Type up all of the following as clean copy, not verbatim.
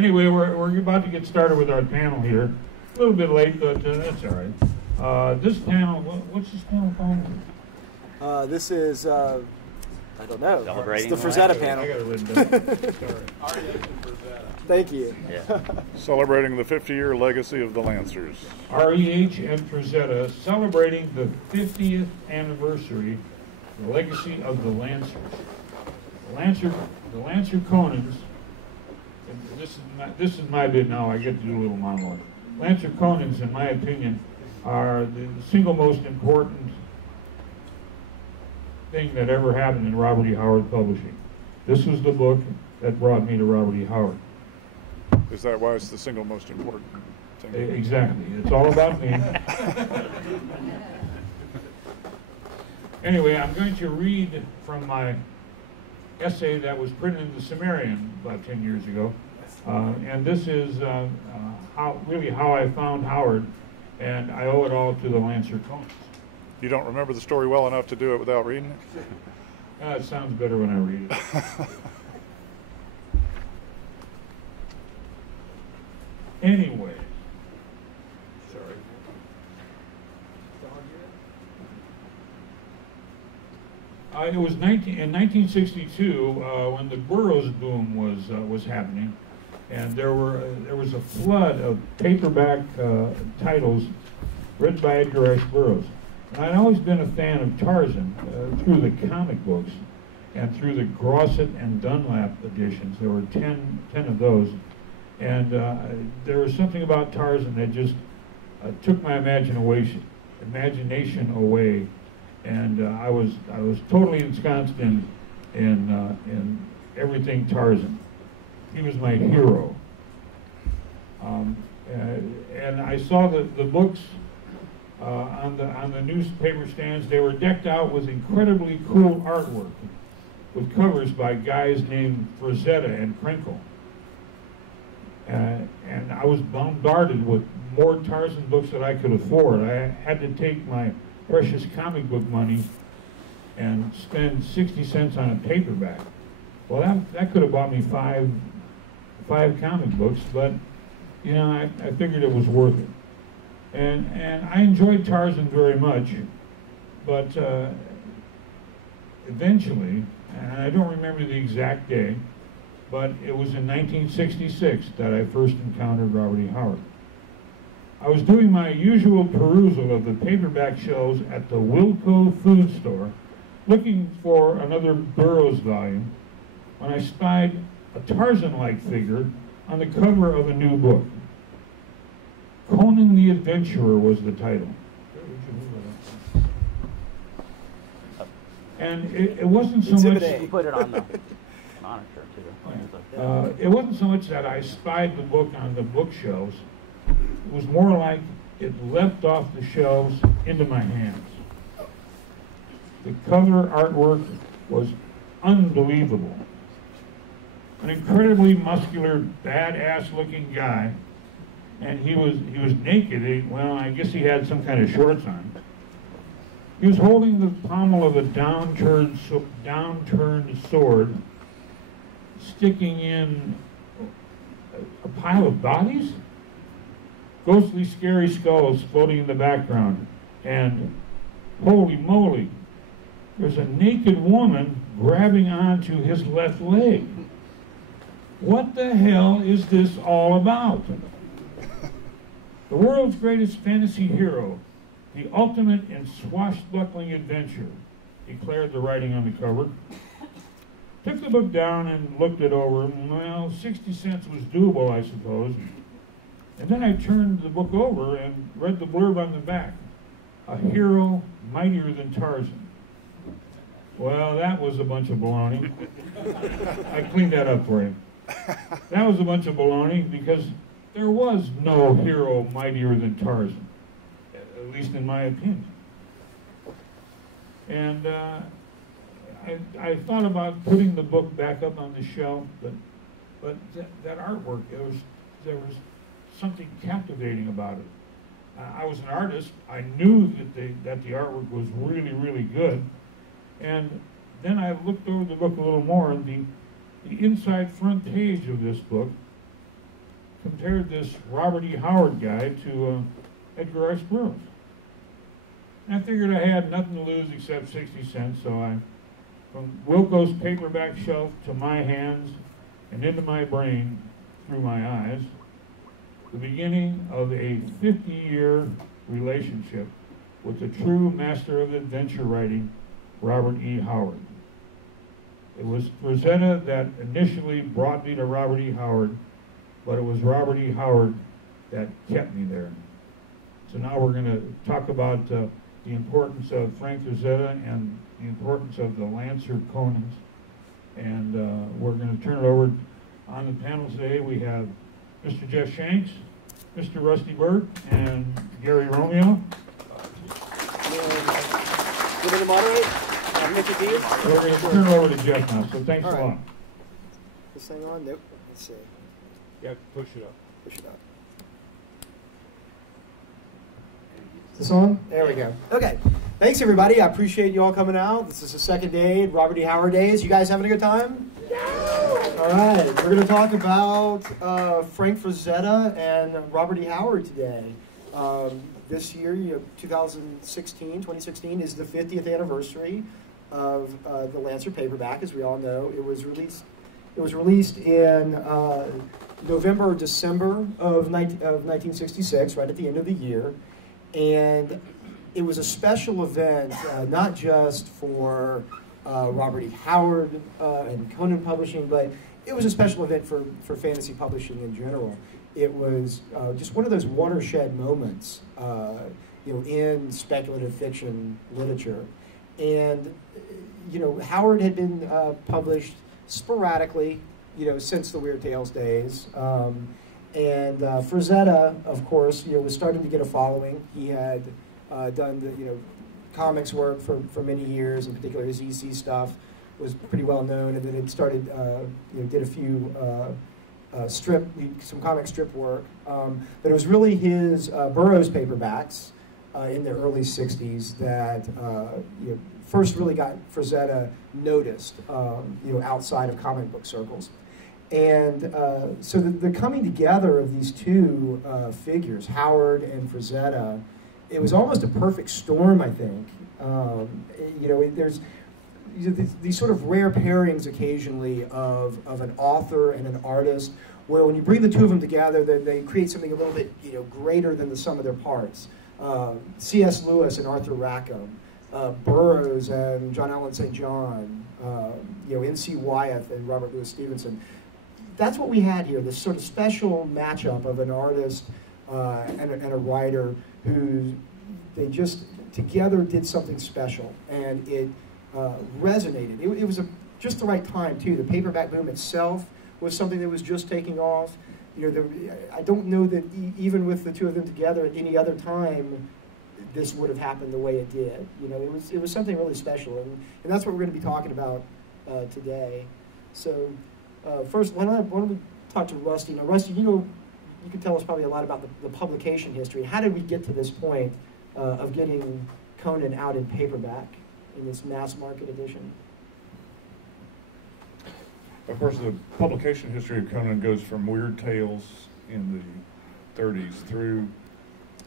Anyway, we're about to get started with our panel here. A little bit late, but that's all right. This panel, what's this panel called? This is, I don't know. Celebrating it's the Frazetta panel. I got it written down. Sorry. Thank you. Yeah. Celebrating the 50-year legacy of the Lancers. REH and Frazetta celebrating the 50th anniversary, the legacy of the Lancers. The Lancer Conans, and this is my bit now, I get to do a little monologue. Lancer Conans, in my opinion, are the single most important thing that ever happened in Robert E. Howard publishing. This was the book that brought me to Robert E. Howard. Is that why it's the single most important thing? Exactly. It's all about me. Anyway, I'm going to read from my essay that was printed in the Sumerian about 10 years ago. And this is how I found Howard, and I owe it all to the Lancer Conans. You don't remember the story well enough to do it without reading it? It sounds better when I read it. Anyway, sorry. It was in 1962 when the Burroughs boom was happening, and there was a flood of paperback titles written by Edgar Rice Burroughs. And I'd always been a fan of Tarzan through the comic books and through the Grosset and Dunlap editions. There were 10 of those. And there was something about Tarzan that just took my imagination away, and I was totally ensconced in everything Tarzan. He was my hero, and I saw the books on the newspaper stands. They were decked out with incredibly cool artwork, with covers by guys named Frazetta and Krinkle. And I was bombarded with more Tarzan books that I could afford. I had to take my precious comic book money and spend 60 cents on a paperback. Well, that could have bought me five comic books, but you know, I figured it was worth it. And I enjoyed Tarzan very much, but eventually, and I don't remember the exact day, but it was in 1966 that I first encountered Robert E. Howard. I was doing my usual perusal of the paperback shelves at the Wilco food store, looking for another Burroughs volume, when I spied a Tarzan-like figure on the cover of a new book. Conan the Adventurer was the title. And it wasn't so much... You put it on the monitor, too. It wasn't so much that I spied the book on the bookshelves. It was more like it leapt off the shelves into my hands. The cover artwork was unbelievable. An incredibly muscular, badass-looking guy, and he was naked. Well, I guess he had some kind of shorts on. He was holding the pommel of a downturned sword, sticking in a pile of bodies? Ghostly, scary skulls floating in the background. And holy moly, there's a naked woman grabbing onto his left leg. What the hell is this all about? The world's greatest fantasy hero, the ultimate in swashbuckling adventure, declared the writing on the cover. Took the book down and looked it over. Well, 60 cents was doable, I suppose. And then I turned the book over and read the blurb on the back. A hero mightier than Tarzan. Well, that was a bunch of baloney. I cleaned that up for him. That was a bunch of baloney because there was no hero mightier than Tarzan, at least in my opinion. And I thought about putting the book back up on the shelf, but that artwork, there was something captivating about it. I was an artist. I knew that the artwork was really, really good. And then I looked over the book a little more, and the inside front page of this book compared this Robert E. Howard guy to Edgar Rice Burroughs. And I figured I had nothing to lose except 60 cents, so I, from Wilco's paperback shelf to my hands and into my brain through my eyes, the beginning of a 50-year relationship with the true master of adventure writing, Robert E. Howard. It was Frazetta that initially brought me to Robert E. Howard, but it was Robert E. Howard that kept me there. So now we're going to talk about the importance of Frank Frazetta and the importance of the Lancer Conans. And we're going to turn it over on the panel today. We have Mr. Jeff Shanks, Mr. Rusty Bird, and Gary Romeo. Give me the moderate. Mickey D. We're going to turn it over to Jeff now, so thanks a lot. This thing on? Nope. Let's see. Yeah, push it up. Push it up. Is this on? There we go. Okay. Thanks, everybody. I appreciate you all coming out. This is the second day, Robert E. Howard Days. You guys having a good time? Yeah! All right. We're going to talk about Frank Frazetta and Robert E. Howard today. This year, 2016, is the 50th anniversary of the Lancer paperback. As we all know, it was released in November or December of 1966, right at the end of the year, and it was a special event, not just for Robert E. Howard and Conan Publishing, but it was a special event for fantasy publishing in general. It was just one of those watershed moments, in speculative fiction literature. And, Howard had been published sporadically, since the Weird Tales days. And Frazetta, of course, was starting to get a following. He had done the, comics work for many years, in particular his EC stuff was pretty well known, and then it started, did a few some comic strip work. But it was really his Burroughs paperbacks in the early 60s that first really got Frazetta noticed, outside of comic book circles. And so the coming together of these two figures, Howard and Frazetta, it was almost a perfect storm, I think. There's these sort of rare pairings occasionally of an author and an artist, where when you bring the two of them together, they create something a little bit greater than the sum of their parts. C.S. Lewis and Arthur Rackham, Burroughs and John Allen St. John, N.C. Wyeth and Robert Louis Stevenson. That's what we had here, this sort of special matchup of an artist and a writer who they just together did something special, and it resonated. It was just the right time, too. The paperback boom itself was something that was just taking off. I don't know that even with the two of them together at any other time, this would have happened the way it did. It was something really special, and that's what we're going to be talking about today. So first, why don't we talk to Rusty? Now, Rusty, you can tell us probably a lot about the publication history. How did we get to this point of getting Conan out in paperback in this mass market edition? Of course, the publication history of Conan goes from Weird Tales in the 30s through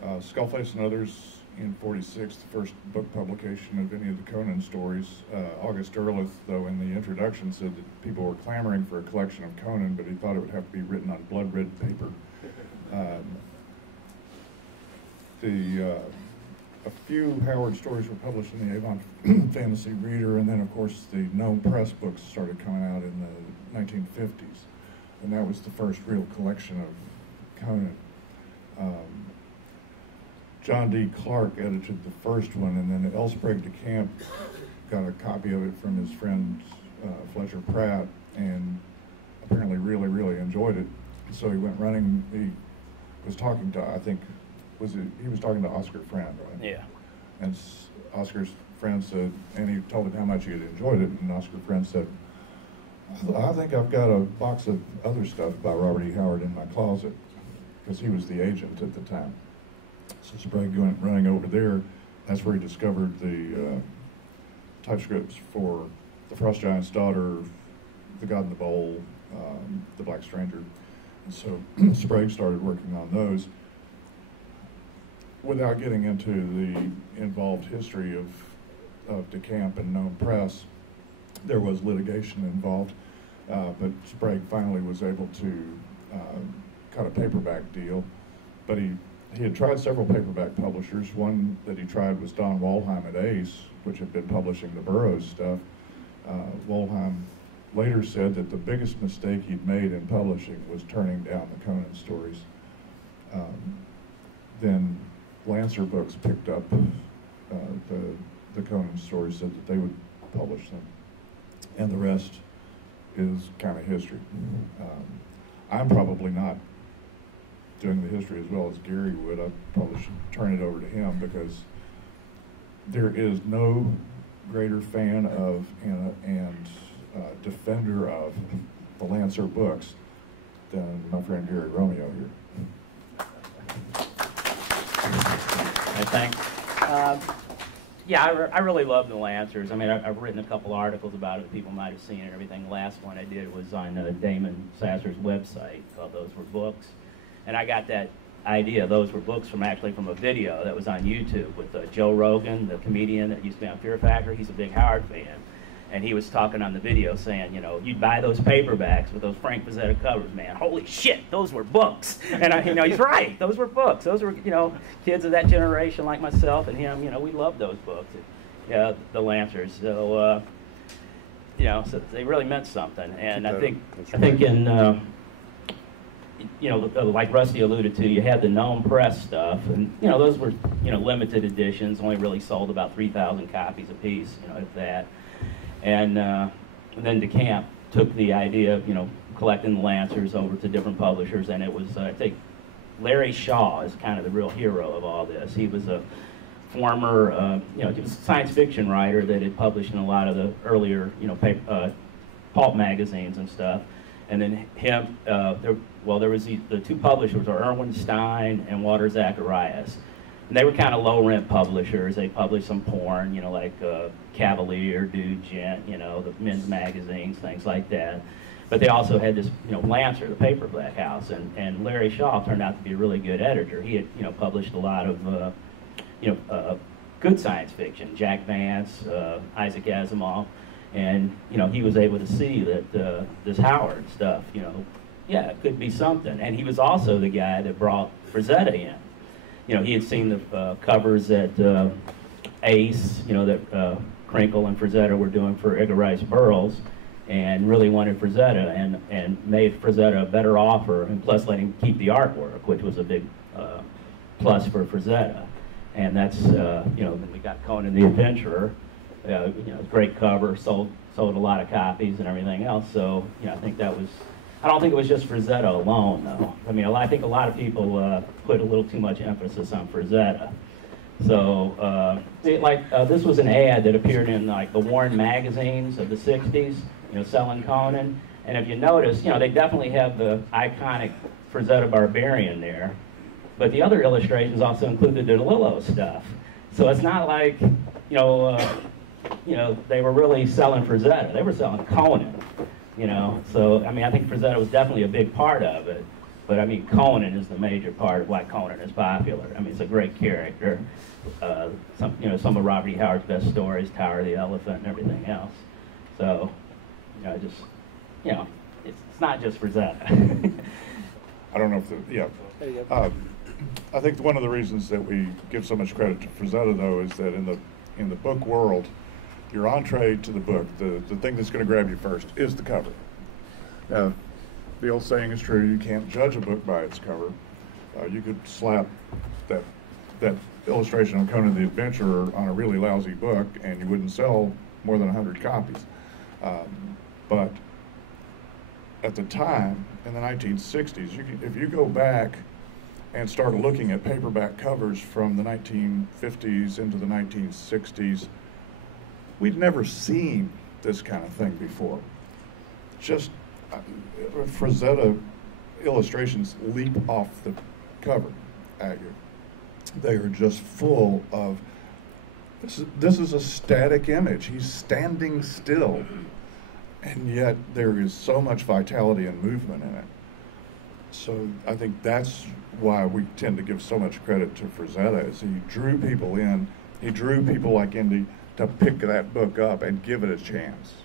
Skullface and Others in 46, the first book publication of any of the Conan stories. August Derleth, though, in the introduction said that people were clamoring for a collection of Conan, but he thought it would have to be written on blood-red paper. A few Howard stories were published in the Avon Fantasy Reader, and then, of course, the Gnome Press books started coming out in the 1950s. And that was the first real collection of Conan. John D. Clark edited the first one, and then Elsbreg de Camp got a copy of it from his friend Fletcher Pratt, and apparently really, really enjoyed it. So he went running. He was talking to, he was talking to Oscar Friend, right? Yeah. And Oscar's friend said, and he told him how much he had enjoyed it, and Oscar Friend said, I think I've got a box of other stuff by Robert E. Howard in my closet, because he was the agent at the time. So Sprague went running over there. That's where he discovered the typescripts for The Frost Giant's Daughter, The God in the Bowl, The Black Stranger. And so Sprague started working on those. Without getting into the involved history of DeCamp and Gnome Press, there was litigation involved, but Sprague finally was able to cut a paperback deal. But he had tried several paperback publishers. One that he tried was Don Wollheim at Ace, which had been publishing the Burroughs stuff. Wollheim later said that the biggest mistake he'd made in publishing was turning down the Conan stories. Then Lancer Books picked up the Conan stories, said that they would publish them, and the rest is kind of history. I'm probably not doing the history as well as Gary would. I probably should turn it over to him, because there is no greater fan of and defender of the Lancer books than my friend Gary Romeo here. Thanks. Yeah, I really love the Lancers. I mean, I've written a couple articles about it. People might have seen it and everything. The last one I did was on Damon Sasser's website called Those Were Books. And I got that idea, Those Were Books, from a video that was on YouTube with Joe Rogan, the comedian that used to be on Fear Factor. He's a big Howard fan. And he was talking on the video saying, you know, you'd buy those paperbacks with those Frank Frazetta covers, man. Holy shit, those were books. And you know, he's right. Those were books. Those were, you know, kids of that generation like myself and him. You know, we loved those books. Yeah, the Lancers. So, you know, so they really meant something. And I think in, you know, like Rusty alluded to, you had the Gnome Press stuff, and you know, those were, you know, limited editions. Only really sold about 3,000 copies a piece. You know, if that. And then DeCamp took the idea of, you know, collecting the Lancers over to different publishers, and it was, I think, Larry Shaw is kind of the real hero of all this. He was a former, you know, he was a science fiction writer that had published in a lot of the earlier, you know, pulp magazines and stuff. And then him, there was the two publishers were Irwin Stein and Walter Zacharias. And they were kind of low-rent publishers. They published some porn, you know, like Cavalier, Dude, Gent, you know, the men's magazines, things like that. But they also had this, you know, Lancer, the paperback house, and Larry Shaw turned out to be a really good editor. He had, you know, published a lot of, you know, good science fiction, Jack Vance, Isaac Asimov, and, you know, he was able to see that this Howard stuff, you know, yeah, it could be something. And he was also the guy that brought Frazetta in. You know, he had seen the covers at Ace, you know, that Krinkle and Frazetta were doing for Edgar Rice Burroughs, and really wanted Frazetta, and made Frazetta a better offer, and plus let him keep the artwork, which was a big plus for Frazetta. And that's, you know, then we got Conan the Adventurer, you know, great cover, sold a lot of copies and everything else. So, you know, I think that was, I don't think it was just Frazetta alone, though. I mean, I think a lot of people put a little too much emphasis on Frazetta. So, this was an ad that appeared in like the Warren magazines of the '60s, you know, selling Conan. And if you notice, you know, they definitely have the iconic Frazetta Barbarian there, but the other illustrations also included the DeLillo stuff. So it's not like, you know, they were really selling Frazetta. They were selling Conan. You know, so I mean, I think Frazetta was definitely a big part of it, but I mean, Conan is the major part of why Conan is popular. I mean, it's a great character. Some of Robert E. Howard's best stories, Tower of the Elephant, and everything else. So, you know, just, you know, it's not just Frazetta. I don't know if I think one of the reasons that we give so much credit to Frazetta, though, is that in the book world, your entree to the book, the thing that's going to grab you first, is the cover. The old saying is true, you can't judge a book by its cover. You could slap that illustration of Conan the Adventurer on a really lousy book and you wouldn't sell more than 100 copies. But at the time, in the 1960s, if you go back and start looking at paperback covers from the 1950s into the 1960s, we'd never seen this kind of thing before. Just Frazetta illustrations leap off the cover at you. They are just full of, this is a static image. He's standing still, and yet there is so much vitality and movement in it. So I think that's why we tend to give so much credit to Frazetta, is he drew people in. He drew people like Indy to pick that book up and give it a chance.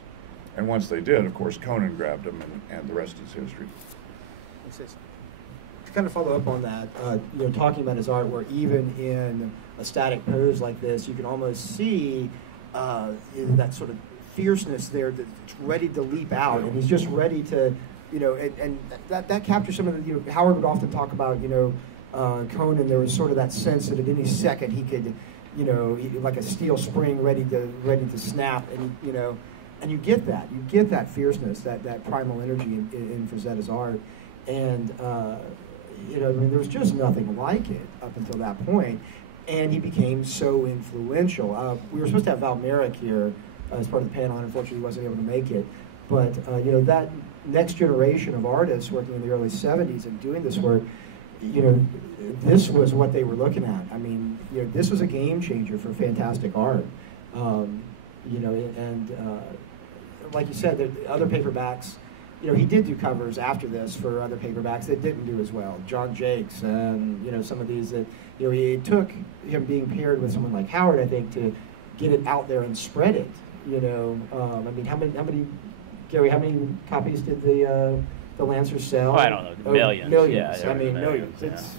And once they did, of course, Conan grabbed him, and the rest is history. To kind of follow up on that, talking about his art, where even in a static pose like this, you can almost see that sort of fierceness there that's ready to leap out, and he's just ready to, and that captures some of the, Howard would often talk about, Conan, there was sort of that sense that at any second he could, like a steel spring ready to snap, and you get that fierceness, that primal energy in Frazetta's art, and there was just nothing like it up until that point, and he became so influential. We were supposed to have Val Merrick here as part of the panel, and unfortunately he wasn't able to make it, but that next generation of artists working in the early 70s and doing this work, this was what they were looking at. I mean, this was a game changer for fantastic art. Like you said, the other paperbacks, he did do covers after this for other paperbacks that didn't do as well. John Jakes and, some of these that, it took him being paired with someone like Howard, I think, to get it out there and spread it, I mean, how many, Gary, how many copies did the Lancers sell? Oh, I don't know, millions. Millions. Yeah, I mean, millions. It's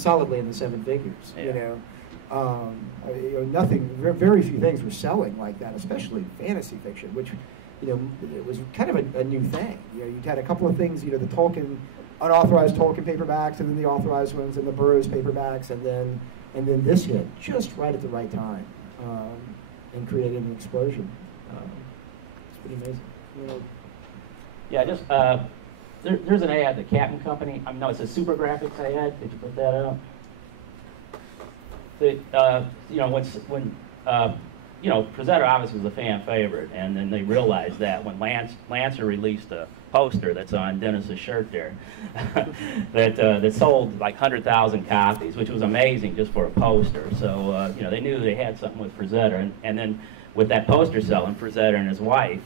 solidly in the seven figures, Yeah. Nothing, very few things were selling like that, especially fantasy fiction, which, it was kind of a new thing. You'd had a couple of things, the Tolkien, unauthorized Tolkien paperbacks, and then the authorized ones, and the Burroughs paperbacks, and then this hit just right at the right time, and created an explosion. It's pretty amazing. Yeah, just there's an ad, the Captain Company. No, it's a Super Graphics ad. Did you put that up? When Frazetta obviously was a fan favorite, and then they realized that when Lancer released a poster that's on Dennis's shirt there, that sold like 100,000 copies, which was amazing just for a poster. So they knew they had something with Frazetta, and then with that poster selling, Frazetta and his wife,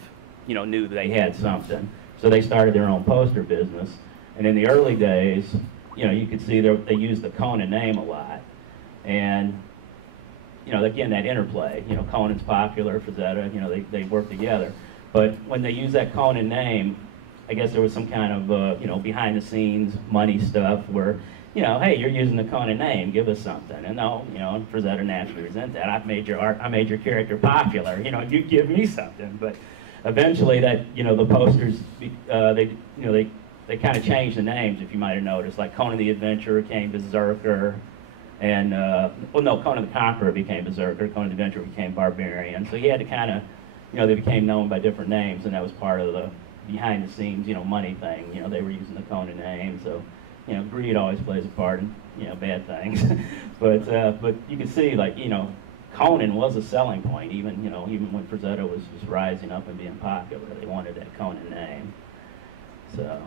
knew they had something. So they started their own poster business, and in the early days, you could see they used the Conan name a lot, and again, that interplay, Conan's popular, Frazetta, they work together. But when they use that Conan name, I guess there was some kind of, behind the scenes money stuff where, hey, you're using the Conan name, give us something. And no, Frazetta naturally resent that. I made your character popular, you give me something. But eventually that, the posters, they kind of changed the names, if you might have noticed. Like Conan the Adventurer became Berserker. And, Conan the Conqueror became Berserker, Conan the Adventurer became Barbarian. So he had to kind of, they became known by different names, and that was part of the behind-the-scenes, money thing. They were using the Conan name, so, greed always plays a part in, bad things. but you can see, like, Conan was a selling point, even when Frazetta was just rising up and being popular. They wanted that Conan name. So,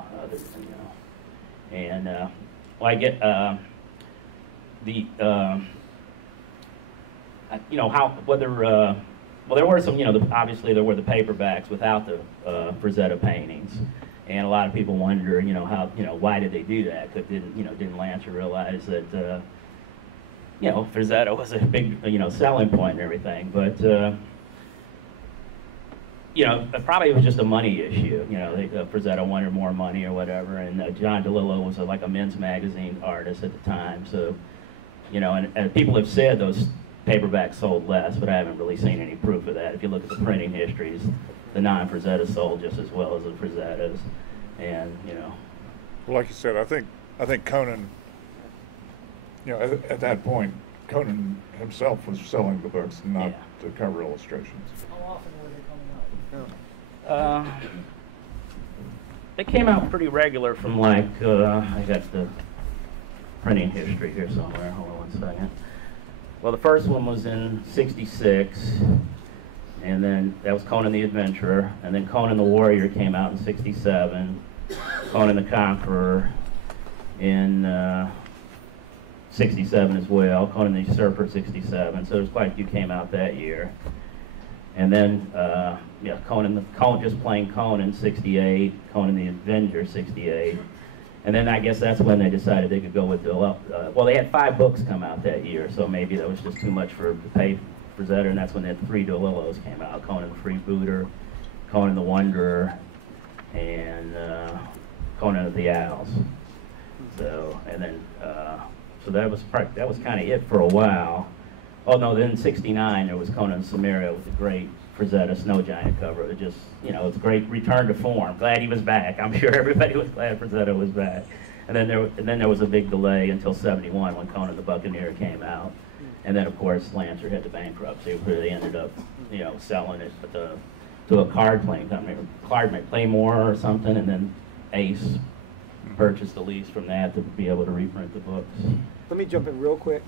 and, I get, there were some, obviously there were the paperbacks without the Frazetta paintings, and a lot of people wonder, how, why did they do that? Didn't Lancer realize that, Frazetta was a big, selling point and everything, but, probably it was just a money issue. Frazetta wanted more money or whatever, and John DeLillo was like a men's magazine artist at the time, so. And people have said those paperbacks sold less, but I haven't really seen any proof of that. If you look at the printing histories, the non-Frazettas sold just as well as the Frazettas, and Well, like you said, I think Conan, at that point, Conan himself was selling the books, not the cover illustrations. How often were they coming out? They came out pretty regular from like I got the printing history here somewhere. Hold on 1 second. Well, the first one was in '66, and then that was Conan the Adventurer, and then Conan the Warrior came out in '67, Conan the Conqueror in '67 as well, Conan the Usurper '67. So there's quite a few came out that year, and then Conan just plain Conan '68, Conan the Avenger '68. And then I guess that's when they decided they could go with the, well, they had 5 books come out that year, so maybe that was just too much to pay Frazetta, and that's when the 3 DeLillos came out, Conan the Freebooter, Conan the Wanderer, and Conan the Owls. So, and then, so that was kind of it for a while. Oh no, then in '69 there was Conan Samaria with the great Frazetta Snow Giant cover. It just, you know, it's a great return to form. Glad he was back. I'm sure everybody was glad Frazetta was back. And then there was a big delay until '71 when Conan the Buccaneer came out. And then of course Lancer had the bankruptcy where they ended up, you know, selling it to a card playing company, Playmore or something, and then Ace purchased the lease from that to be able to reprint the books. Let me jump in real quick.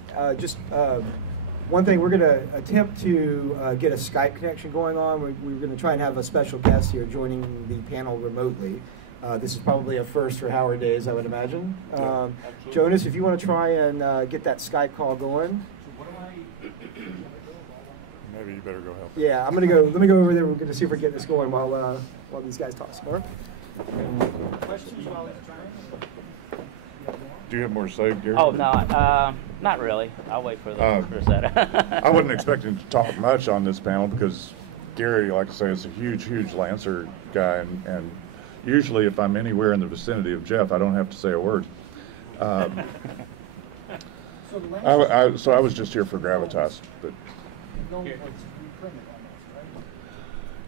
One thing, we're going to attempt to get a Skype connection going on. We're going to try and have a special guest here joining the panel remotely. This is probably a first for Howard Days, I would imagine. Jonas, if you want to try and get that Skype call going. Maybe you better go help. Yeah, I'm going to go. Let me go over there. We're going to see if we can get this going while these guys talk some more. Questions while he's trying? Do you have more saved, Gary? Oh, no, not really. I'll wait for the Frazetta. I wasn't expecting to talk much on this panel because Gary, like I say, is a huge Lancer guy, and usually if I'm anywhere in the vicinity of Jeff, I don't have to say a word. So I was just here for gravitas, but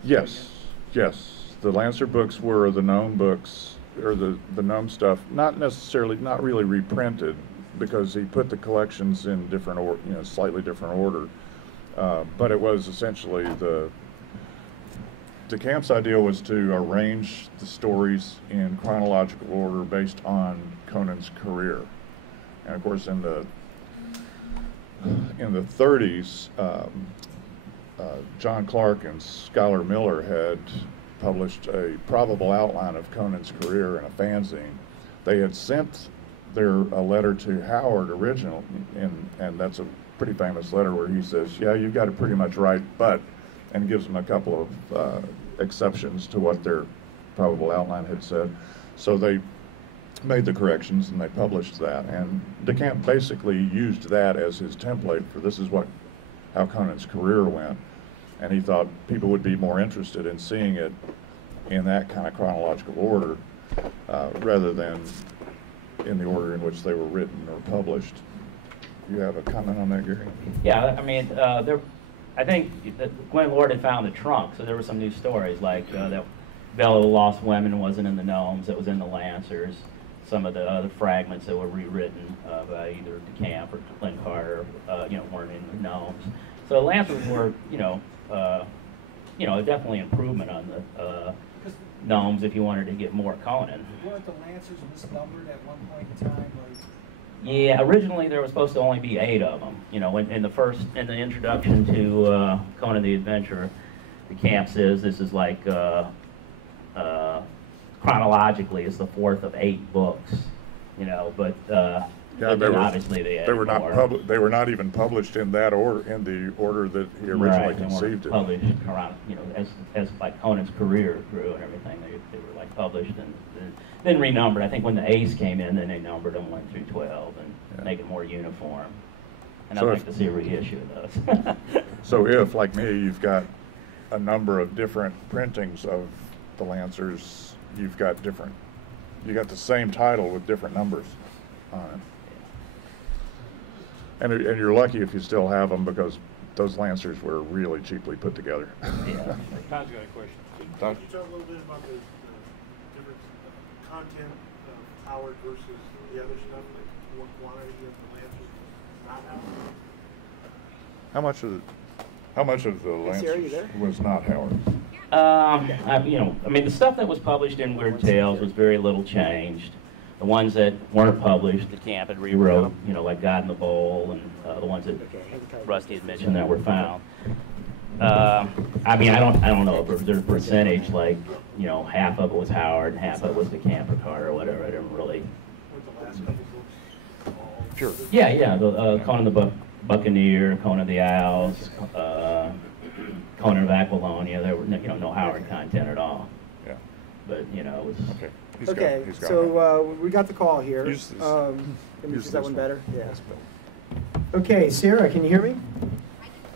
yes. The Lancer books were the Gnome books, or the Gnome stuff, not really reprinted, because he put the collections in different, slightly different order. But it was essentially the camp's idea was to arrange the stories in chronological order based on Conan's career. And of course, in the 30s, John Clark and Schuyler Miller had published a probable outline of Conan's career in a fanzine. They had sent a letter to Howard original, and that's a pretty famous letter where he says, yeah, you've got it pretty much right, but, and gives them a couple of exceptions to what their probable outline had said. So they made the corrections and they published that, and DeCamp basically used that as his template for this is how Conan's career went, and he thought people would be more interested in seeing it in that kind of chronological order rather than in the order in which they were written or published. You have a comment on that, Gary? Yeah, I mean, I think that Gwen Lord had found the trunk, so there were some new stories, like that Bella the Lost Women wasn't in the Gnomes, it was in the Lancers. Some of the other fragments that were rewritten by either DeCamp or Clint Carter, weren't in the Gnomes. So the Lancers were, definitely improvement on the Gnomes if you wanted to get more Conan. Weren't the Lancers misnumbered at one point in time? Yeah, originally there was supposed to only be 8 of them. You know, in the introduction to Conan the Adventurer, DeCamp says this is like chronologically it's the 4th of 8 books. You know, but obviously they were not they were not even published in that order, in the order that he originally conceived it. Published around, as like Conan's career grew and everything, they were like published and then renumbered. I think when the Ace came in, then they numbered them 1 through 12 and make it more uniform. And So I'd like to see a reissue of those. So if, like me, you've got a number of different printings of the Lancers, you got the same title with different numbers on it. And you're lucky if you still have them, because those Lancers were really cheaply put together. Yeah. Todd's got a question. Can you talk a little bit about the different content of Howard versus the other stuff, like what quantity of the Lancers not Howard? How much of the Lancers was not Howard? I mean, the stuff that was published in Weird Tales was very little changed. The ones that weren't published, DeCamp had rewrote, like God in the Bowl, and the ones that Rusty had mentioned that were found. I mean, I don't know if there's a percentage, like, half of it was Howard and half of it was DeCamp or Carter or whatever. I didn't really. With the last couple books? Sure. Yeah. The Conan the Buccaneer, Conan the Owls, Conan of Aquilonia. There were no Howard content at all. Yeah. But it was. Okay. Okay, he's got so we got the call here. Use this. Let me Use use that this one one. better. Yeah. Okay, Sarah, can you hear me? I can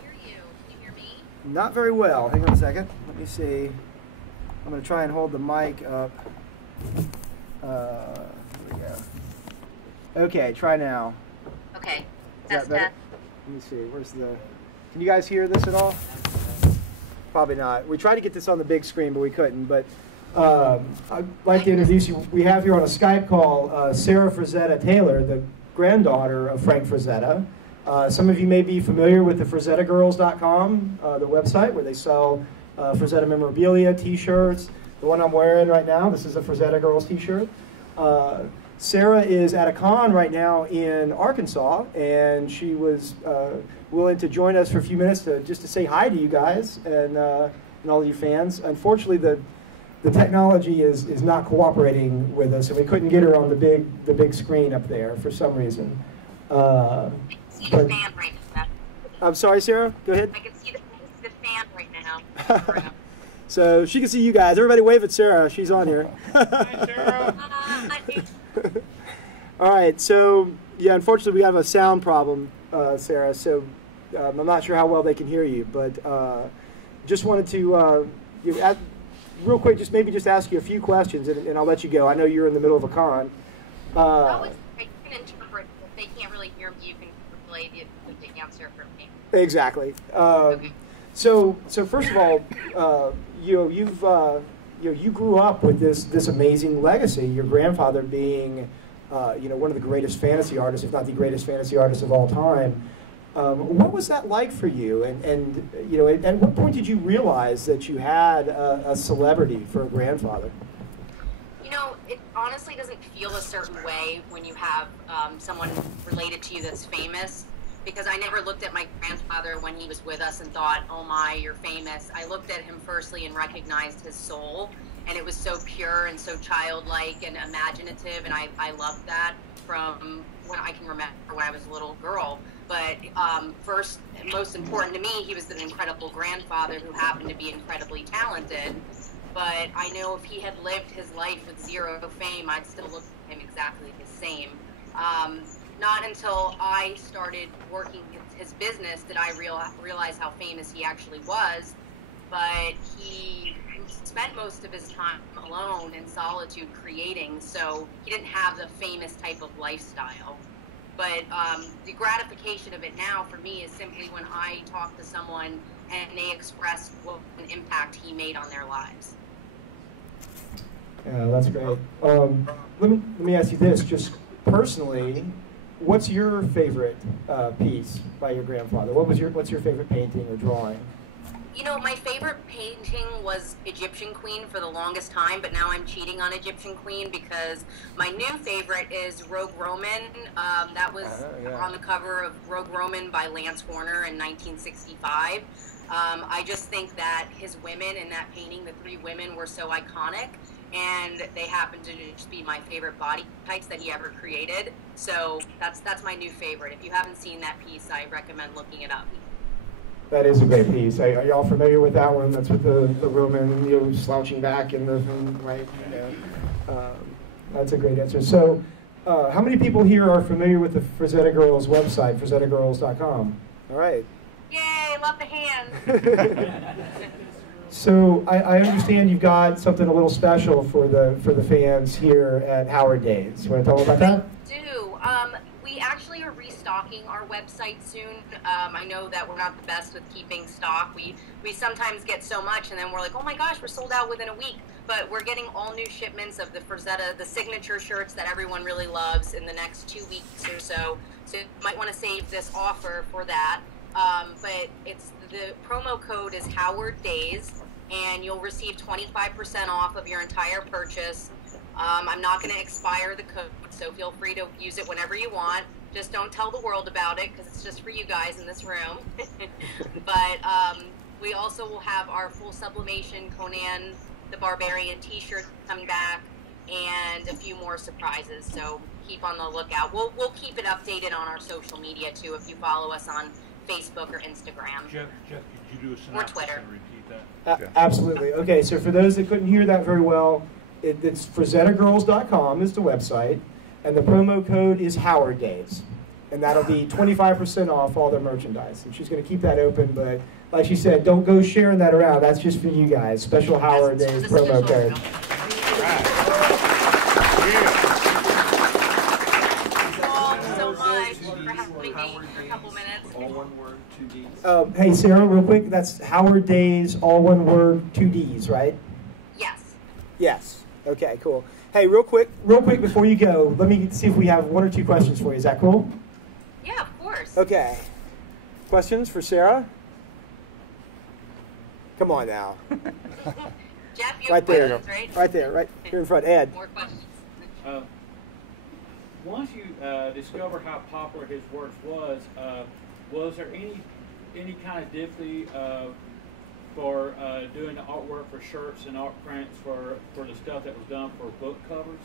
hear you. Can you hear me? Not very well. Hang on a second. Let me see. I'm going to try and hold the mic up. Here we go. Okay, try now. Okay. Is that Test, better? test. Let me see. Where's the... Can you guys hear this at all? Probably not. We tried to get this on the big screen, but we couldn't. But I'd like to introduce you. We have here on a Skype call Sarah Frazetta Taylor, the granddaughter of Frank Frazetta. Some of you may be familiar with the FrazettaGirls.com, the website where they sell Frazetta memorabilia, T-shirts. The one I'm wearing right now, this is a Frazetta Girls T-shirt. Sarah is at a con right now in Arkansas, and she was willing to join us for a few minutes just to say hi to you guys and all of you fans. Unfortunately, the technology is not cooperating with us, and we couldn't get her on the big screen up there for some reason. See the fan right now. I'm sorry, Sarah. Go ahead. I can see the fan right now. So she can see you guys. Everybody wave at Sarah. She's on here. Hi, Sarah. All right. So yeah, unfortunately, we have a sound problem, Sarah. So I'm not sure how well they can hear you, but just wanted to real quick, just ask you a few questions, and I'll let you go. I know you're in the middle of a con. I can interpret. If they can't really hear me, you can relay the answer for me. Exactly. Okay. So first of all, you grew up with this amazing legacy. Your grandfather being, one of the greatest fantasy artists, if not the greatest fantasy artist of all time. What was that like for you? And at what point did you realize that you had a celebrity for a grandfather? It honestly doesn't feel a certain way when you have someone related to you that's famous, because I never looked at my grandfather when he was with us and thought, oh my, you're famous. I looked at him firstly and recognized his soul, and it was so pure and so childlike and imaginative, and I loved that from when I can remember when I was a little girl. But first, and most important to me, he was an incredible grandfather who happened to be incredibly talented. But I know if he had lived his life with zero fame, I'd still look at him exactly the same. Not until I started working his business did I realize how famous he actually was. But he spent most of his time alone in solitude creating, so he didn't have the famous type of lifestyle. But the gratification of it now for me is simply when I talk to someone and they express what an impact he made on their lives. Yeah, that's great. Let me ask you this, just personally, what's your favorite piece by your grandfather? What's your favorite painting or drawing? My favorite painting was Egyptian Queen for the longest time, but now I'm cheating on Egyptian Queen because my new favorite is Rogue Roman. That was on the cover of Rogue Roman by Lance Warner in 1965. I just think that his women in that painting, the three women, were so iconic, and they happen to just be my favorite body types that he ever created. So that's my new favorite. If you haven't seen that piece, I recommend looking it up. That is a great piece. Are y'all familiar with that one? That's with the Roman, slouching back in the right. That's a great answer. So, how many people here are familiar with the Frazetta Girls website, FrazettaGirls.com? All right. Yay! Love the hands. So I understand you've got something a little special for the fans here at Howard Days. You want to tell them about that? I do. We actually are restocking our website soon. I know that we're not the best with keeping stock. We sometimes get so much and then we're like, oh my gosh, we're sold out within a week. But we're getting all new shipments of the Frazetta, the signature shirts that everyone really loves in the next 2 weeks or so. So you might want to save this offer for that. But the promo code is Howard Days, and you'll receive 25% off of your entire purchase. I'm not going to expire the code, so feel free to use it whenever you want. Just don't tell the world about it, because it's just for you guys in this room. But we also will have our full sublimation Conan the Barbarian t-shirt coming back, and a few more surprises, so keep on the lookout. We'll keep it updated on our social media, too, if you follow us on Facebook or Instagram. Jeff, could you do a synopsis Twitter. and repeat that? Absolutely. Okay, so for those that couldn't hear that very well, It's FrazettaGirls.com is the website, and the promo code is Howard Days. And that'll be 25% off all their merchandise. And she's going to keep that open, but like she said, don't go sharing that around. That's just for you guys. Special Howard Days promo code. So much for having me for a couple minutes. All one word, 2 Ds. Hey, Sarah, real quick, that's Howard Days, all one word, 2 Ds, right? Yes. Yes. Okay, cool. Hey, real quick before you go, let me see if we have 1 or 2 questions for you. Is that cool? Yeah, of course. Okay. Questions for Sarah? Come on now. Jeff, you Right have there. questions, right? Right there, right here in front. Ed. More questions. Once you discovered how popular his work was there any kind of difficulty for doing the artwork for shirts and art prints for the stuff that was done for book covers?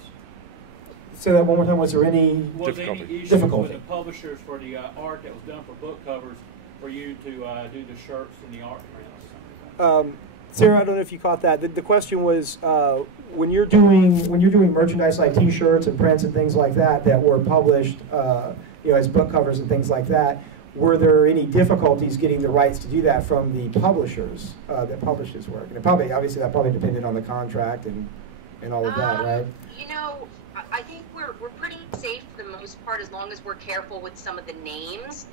Say that one more time. Was there any Was there any issues difficulty with the publishers for the art that was done for book covers for you to do the shirts and the art prints? Sarah, I don't know if you caught that. The question was when you're doing merchandise like T-shirts and prints and things like that were published, as book covers and things like that. Were there any difficulties getting the rights to do that from the publishers that published his work? And obviously that probably depended on the contract and all of that, right? I think we're pretty safe for the most part as long as we're careful with some of the names.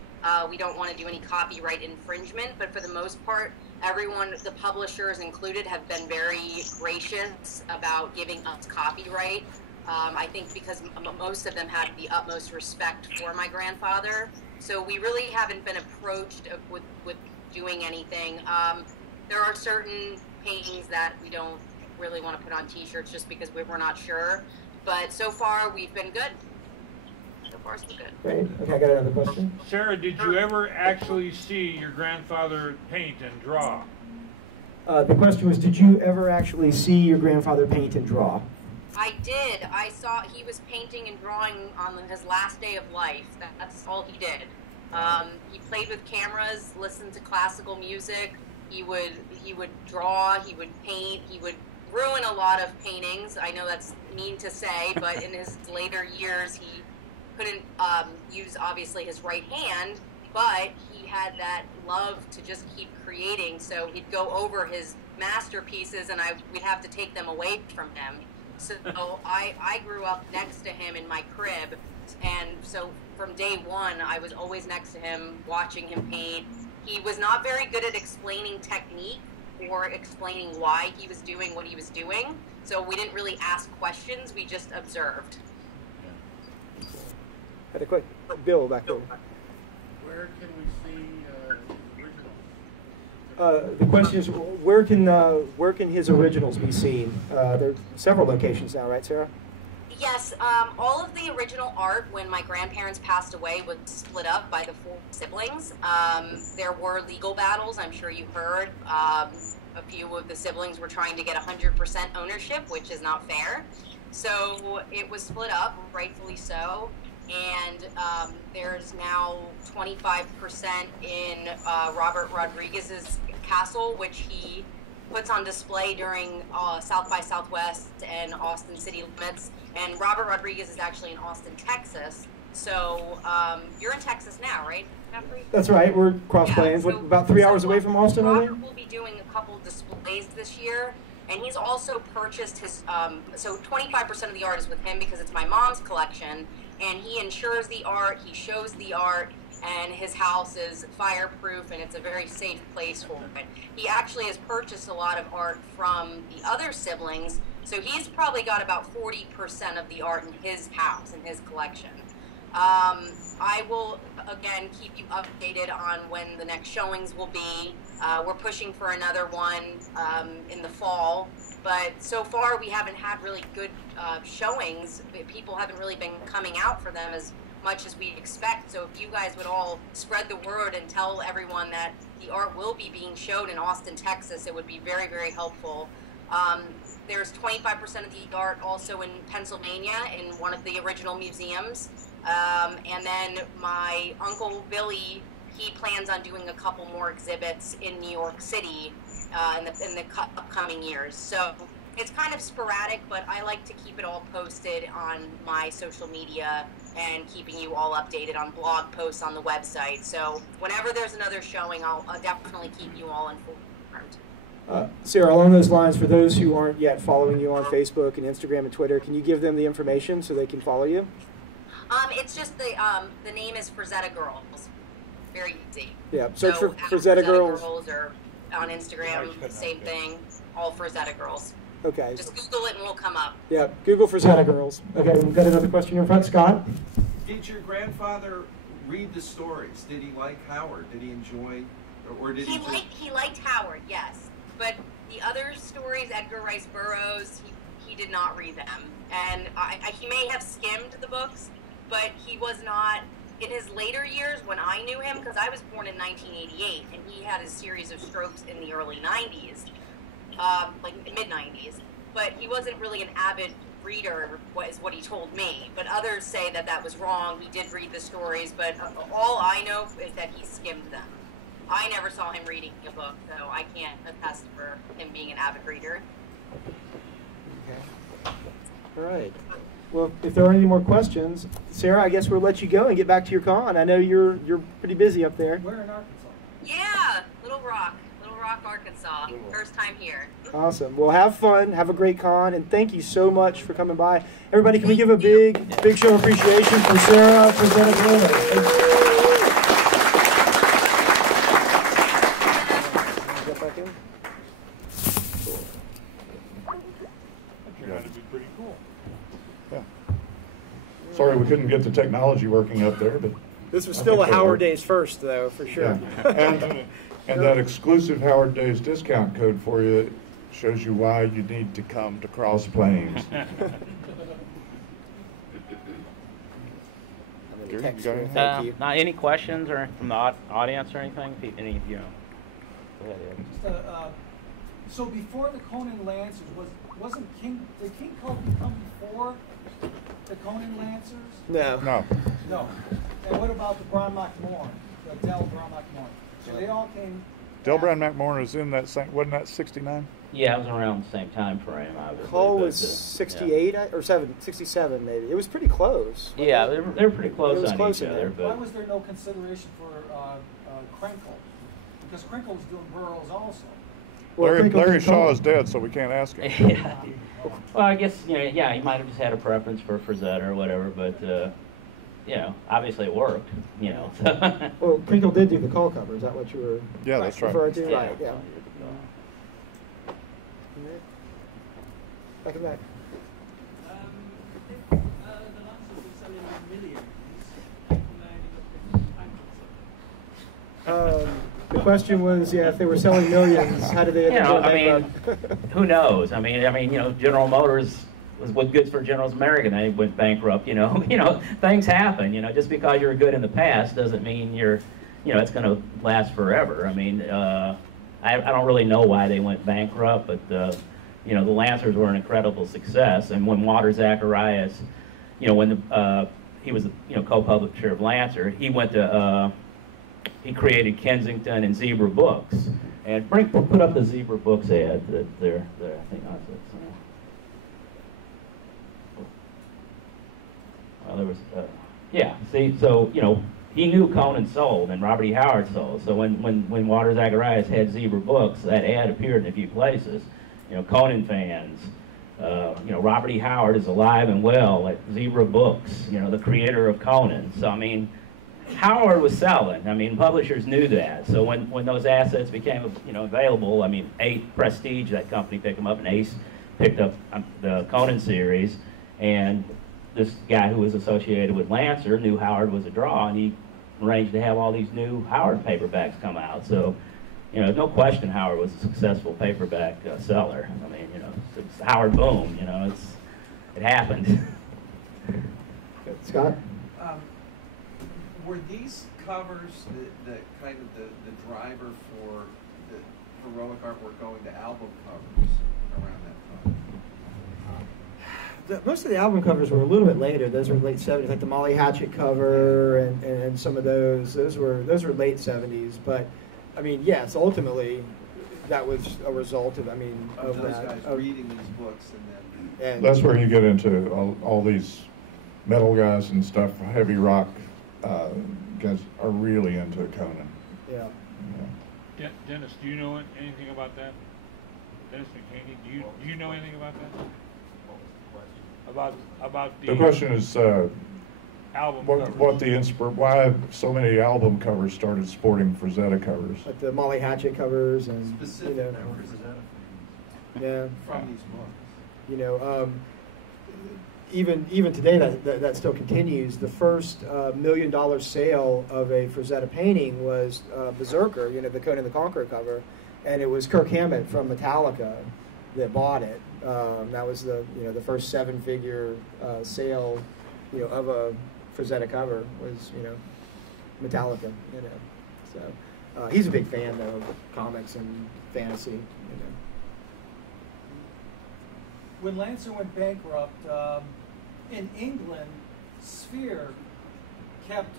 We don't want to do any copyright infringement, but for the most part, everyone, the publishers included, have been very gracious about giving us copyright. I think because most of them had the utmost respect for my grandfather. So we really haven't been approached with doing anything. There are certain paintings that we don't really want to put on T-shirts just because we're not sure. But so far, we've been good. So far, so good. Great. Okay, I got another question. Sarah, did you ever actually see your grandfather paint and draw? The question was, did you ever actually see your grandfather paint and draw? I did. I saw he was painting and drawing on his last day of life. That's all he did. He played with cameras, listened to classical music. He would draw. He would paint. He would ruin a lot of paintings. I know that's mean to say, but in his later years, he couldn't use obviously his right hand, but he had that love to just keep creating. So he'd go over his masterpieces, and we'd have to take them away from him. So I grew up next to him in my crib, and so from day one, I was always next to him, watching him paint. He was not very good at explaining technique or explaining why he was doing what he was doing. So we didn't really ask questions, we just observed. Had a quick Bill back there. Where can we see originals? The question is, where can his originals be seen? There are several locations now, right, Sarah? Yes, all of the original art when my grandparents passed away was split up by the 4 siblings. There were legal battles, I'm sure you heard. A few of the siblings were trying to get 100% ownership, which is not fair. So it was split up, rightfully so. And there's now 25% in Robert Rodriguez's castle, which he puts on display during South by Southwest and Austin City Limits. And Robert Rodriguez is actually in Austin, Texas. So you're in Texas now, right, Jeffrey? That's right. We're Cross Plains. So, about 3 hours away from Austin, I think? Robert will be doing a couple displays this year. And he's also purchased his, so 25% of the art is with him because it's my mom's collection. And he insures the art, he shows the art, and his house is fireproof, and it's a very safe place for it. He actually has purchased a lot of art from the other siblings, so he's probably got about 40% of the art in his house, in his collection. I will, again, keep you updated on when the next showings will be. We're pushing for another one in the fall, but so far we haven't had really good showings. People haven't really been coming out for them as much as we expect. So if you guys would all spread the word and tell everyone that the art will be being showed in Austin, Texas, it would be very, very helpful. There's 25% of the art also in Pennsylvania in one of the original museums. And then my Uncle Billy, he plans on doing a couple more exhibits in New York City in the upcoming years. So it's kind of sporadic, but I like to keep it all posted on my social media and keeping you all updated on blog posts on the website. So whenever there's another showing, I'll definitely keep you all informed. Sarah, along those lines, for those who aren't yet following you on Facebook and Instagram and Twitter, can you give them the information so they can follow you? It's just the name is Frazetta Girls. Very easy. Yeah, search for Frazetta Girls. Or on Instagram, same thing, all Frazetta Girls. Okay. Just Google it and we'll come up. Yeah, Google Frazetta Girls. Okay, we've got another question in front. Scott? Did your grandfather read the stories? Did he like Howard? Did he enjoy, or did he just... He liked Howard, yes. But the other stories, Edgar Rice Burroughs, he did not read them. And he may have skimmed the books, but he was not, in his later years when I knew him, because I was born in 1988, and he had a series of strokes in the early 90s, like mid-90s. But he wasn't really an avid reader, is what he told me. But others say that was wrong. He did read the stories, but all I know is that he skimmed them. I never saw him reading a book, so I can't attest for him being an avid reader. Okay. All right. Well, if there aren't any more questions, Sarah, I guess we'll let you go and get back to your con. I know you're pretty busy up there. Where in Arkansas? Yeah, Little Rock, Arkansas. First time here. Awesome. Well, have fun. Have a great con, and thank you so much for coming by. Everybody, can we give a big show of appreciation for Sarah Frazetta? Sorry we couldn't get the technology working up there, but This was still a Howard Days first, though, for sure. Yeah. And that exclusive Howard Days discount code for you shows you why you need to come to Cross Plains. Thank you. Not any questions or from the audience or anything? Any of you? Go ahead, Ed. So before the Conan Lancers, did King Cole come before the Conan Lancers? No. No. No. And what about the Bron MacMorn, the Del Bron MacMorn? So they all came. Delbran McMorrin is in that same, wasn't that 69? Yeah, it was around the same time frame, obviously. Cole was but, 68 or 67 maybe. It was pretty close. Yeah, they were pretty close was on close each in other. there. But Why was there no consideration for Krinkle? Because Krinkle was doing Burroughs also. Well, Larry Shaw is dead, so we can't ask him. yeah. Well, I guess he might have just had a preference for Frazetta or whatever, but obviously it worked. Well, Krinkle did do the Cole cover. Is that what you were? Yeah, that's right. Referring to? Right. Yeah. Back in back. The Lancers were selling millions. The question was, if they were selling millions, how did they end up going bankrupt? Who knows? General Motors was good for General American. They went bankrupt. Things happen. Just because you're good in the past doesn't mean it's going to last forever. I don't really know why they went bankrupt, but the Lancers were an incredible success. And when Walter Zacharias, when he was co-publisher of Lancer, he went to he created Kensington and Zebra Books. And put up the Zebra Books ad that they're I think that's it. Well, there was he knew Conan sold and Robert E. Howard sold. So when Walter Zacharias had Zebra Books, that ad appeared in a few places. Conan fans. Robert E. Howard is alive and well at Zebra Books. The creator of Conan. So Howard was selling. Publishers knew that. So when those assets became available, Prestige, that company, picked them up, and Ace picked up the Conan series, and this guy who was associated with Lancer knew Howard was a draw, and he arranged to have all these new Howard paperbacks come out. So, no question Howard was a successful paperback seller. It's Howard boom. It happened. Scott? Were these covers the kind of the driver for the heroic artwork going to album covers around that time? Most of the album covers were a little bit later. Those were late 70s, like the Molly Hatchet cover and some of those. Those were late 70s. But yes, ultimately, that was a result of, I mean, of those that. guys reading these books and then. And That's where you get into all these metal guys and stuff, heavy rock guys are really into Conan. yeah. Dennis, do you know anything about that? Dennis McCaney, do you know anything about that? About The question is album why so many album covers started sporting Frazetta covers. Like the Molly Hatchet covers and Specific you know, yeah, from these books. you know, even today that still continues. The first $1 million sale of a Frazetta painting was Berserker, you know, the Conan the Conqueror cover, and it was Kirk Hammett from Metallica that bought it. That was the first seven-figure sale, you know, of a Frazetta cover was, you know, Metallica, you know. So he's a big fan though of comics and fantasy, you know. When Lancer went bankrupt, in England, Sphere kept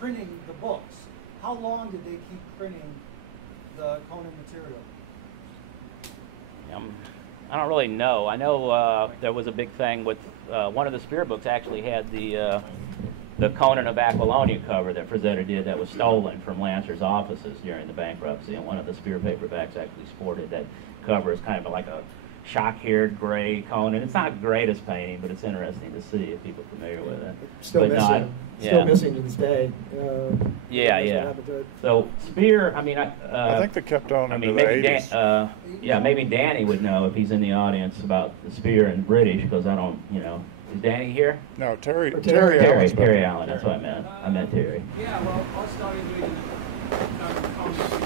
printing the books. How long did they keep printing the Conan material? I don't really know. I know there was a big thing with one of the Spear books actually had the Conan of Aquilonia cover that Frazetta did that was stolen from Lancer's offices during the bankruptcy, and one of the Spear paperbacks actually sported that cover. It's kind of like a shock-haired gray Conan. It's not the greatest painting, but it's interesting to see if people are familiar with it. Still missing. Still missing to this day. Yeah. So Spear, I mean, I think they kept on into the maybe 80s. maybe Danny would know if he's in the audience about the Spear and British, because I don't, you know. Is Danny here? No, Terry Allen. Terry Allen, that's what I meant. I meant Terry. Yeah, well, I started reading comics in the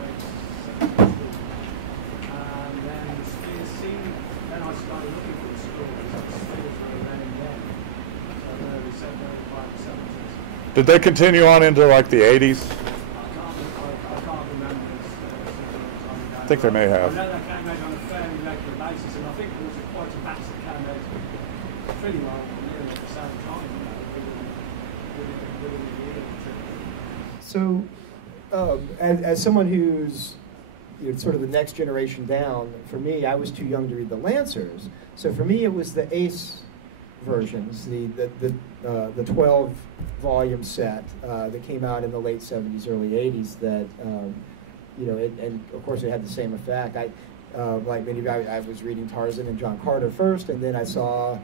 late 70s. And then the Spear scene, then I started looking for the stories. The Spears were then and then. So early 75, 70s. Did they continue on into like the 80s? I can't remember this. I think they may have. I know they came out on a fairly regular basis, and I think there was quite a batch that came out pretty well nearly at the same time, within a year or two. So, as someone who's, you know, sort of the next generation down, for me, I was too young to read the Lancers. So for me, it was the Ace versions, the 12-volume set that came out in the late 70s, early 80s. That you know, and of course, it had the same effect. Like many of you, I was reading Tarzan and John Carter first, and then I saw,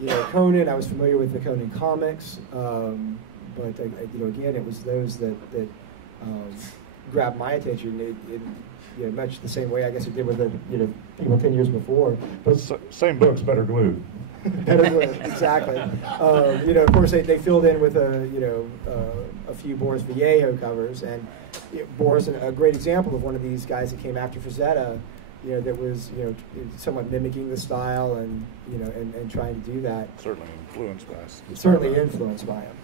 you know, Conan. I was familiar with the Conan comics, but you know, again, it was those that grabbed my attention. You know, much the same way I guess it did with the, you know, people 10 years before. But same books, better glued. Better glued, exactly. You know, of course, they filled in with a few Boris Vallejo covers, and Boris, a great example of one of these guys that came after Frazetta. You know, that was, you know, somewhat mimiking the style and, you know, and trying to do that. Certainly influenced by us. Certainly influenced by him.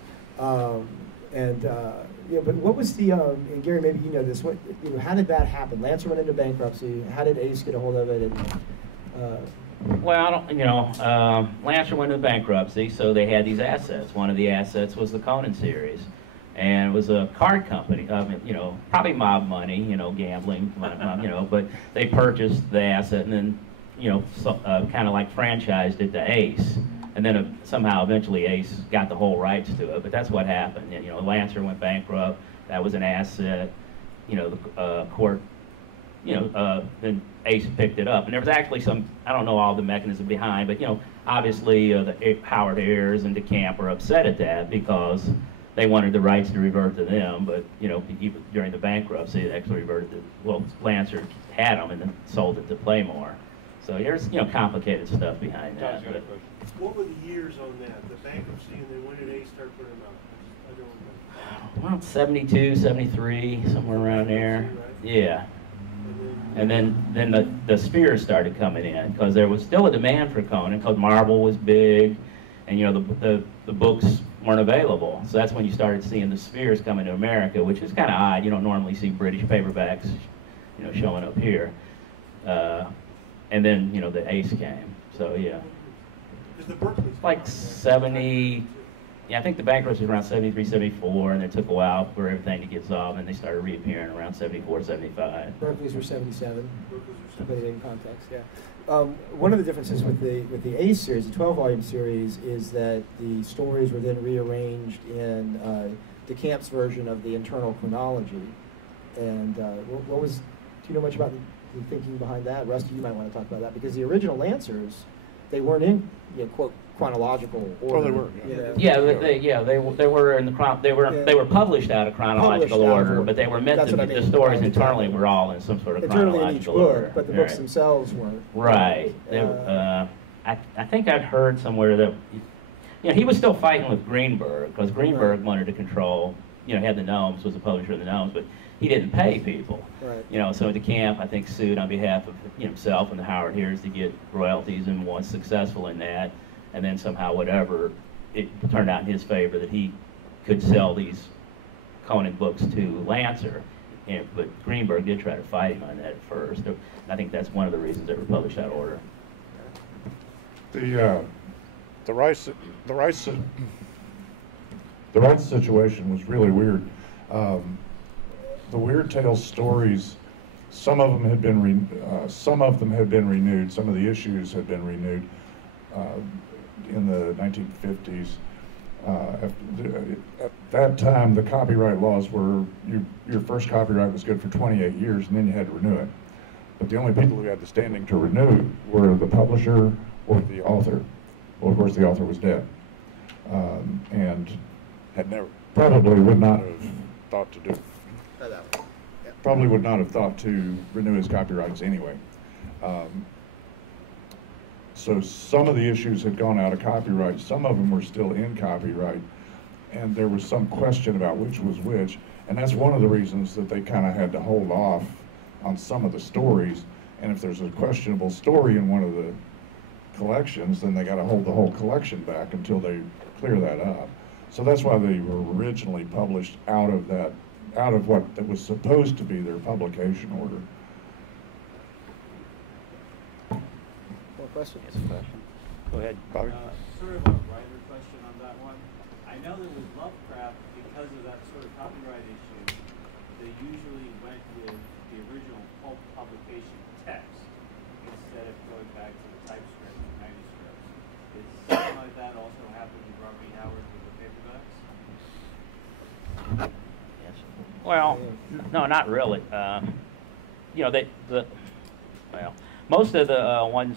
Yeah, but what was the, and Gary, maybe you know this, what, you know, how did that happen? Lancer went into bankruptcy. How did Ace get a hold of it? And, Well, I don't, you know, Lancer went into bankruptcy, so they had these assets. One of the assets was the Conan series. And it was a card company, you know, probably mob money, you know, gambling, you know, but they purchased the asset and then, you know, kind of like franchised it to Ace. And then somehow eventually Ace got the whole rights to it, but that's what happened. And, you know, Lancer went bankrupt, that was an asset, you know, the court, you know, then Ace picked it up. And there was actually some, I don't know all the mechanism behind, but, you know, obviously the Howard heirs and DeCamp were upset at that because they wanted the rights to revert to them, but, you know, even during the bankruptcy, it actually reverted to, well, Lancer had them and then sold it to Playmore. So there's, you know, complicated stuff behind that. But What were the years on that? The bankruptcy, and then when did Ace start putting them out? I don't remember. well, 72, 73, somewhere around there. Yeah. And then the Spears started coming in because there was still a demand for Conan because Marvel was big, and, you know, the books weren't available. So that's when you started seeing the Spears coming to America, which is kind of odd. You don't normally see British paperbacks, you know, showing up here. And then, you know, the Ace came. So yeah. Is the Berkeley's Like 70, Yeah, I think the bankruptcy was around 73, 74, and it took a while for everything to get solved, and they started reappearing around 74, 75. Berkeley's were 77. To put it in context, yeah. One of the differences with the Ace series, the 12-volume series, is that the stories were then rearranged in DeCamp's version of the internal chronology. And what was? Do you know much about the thinking behind that? Rusty, you might want to talk about that, because the original Lancers, they weren't in, quote, chronological order. Oh, they were. Yeah, they were in the they were published out of chronological order, but they were meant to be, the stories internally were all in some sort of internally in each chronological book, order. but the books themselves weren't. Right. I think I'd heard somewhere that he was still fighting with Greenberg, because Greenberg wanted to control. Had the Gnomes, was the publisher of the Gnomes, but he didn't pay people. Right. So DeCamp, I think, sued on behalf of himself and the Howard Hears to get royalties, and was successful in that. And then somehow, whatever, it turned out in his favor that he could sell these Conan books to Lancer. But Greenberg did try to fight him on that at first. And I think that's one of the reasons they were published out of order. The rights situation was really weird. The Weird Tales stories, some of them had been renewed. Some of the issues had been renewed in the 1950s. At that time, the copyright laws were your first copyright was good for 28 years, and then you had to renew it. But the only people who had the standing to renew were the publisher or the author. Well, of course, the author was dead, and probably would not have thought to do. Probably would not have thought to renew his copyrights anyway. So some of the issues had gone out of copyright. Some of them were still in copyright, and there was some question about which was which. And that's one of the reasons that they kind of had to hold off on some of the stories. And if there's a questionable story in one of the collections, then they got to hold the whole collection back until they clear that up. So that's why they were originally published out of what that was supposed to be their publication order. More questions? Yes, a question. Go ahead, Bobby. Sort of a writer question on that one. I know that with Lovecraft, because of that sort of copyright issue, they usually went with the original pulp publication text instead of going back to the typescript and manuscripts. Did something like that also happen with Robert E. Howard with the paperbacks? Well, no, not really. Most of the ones,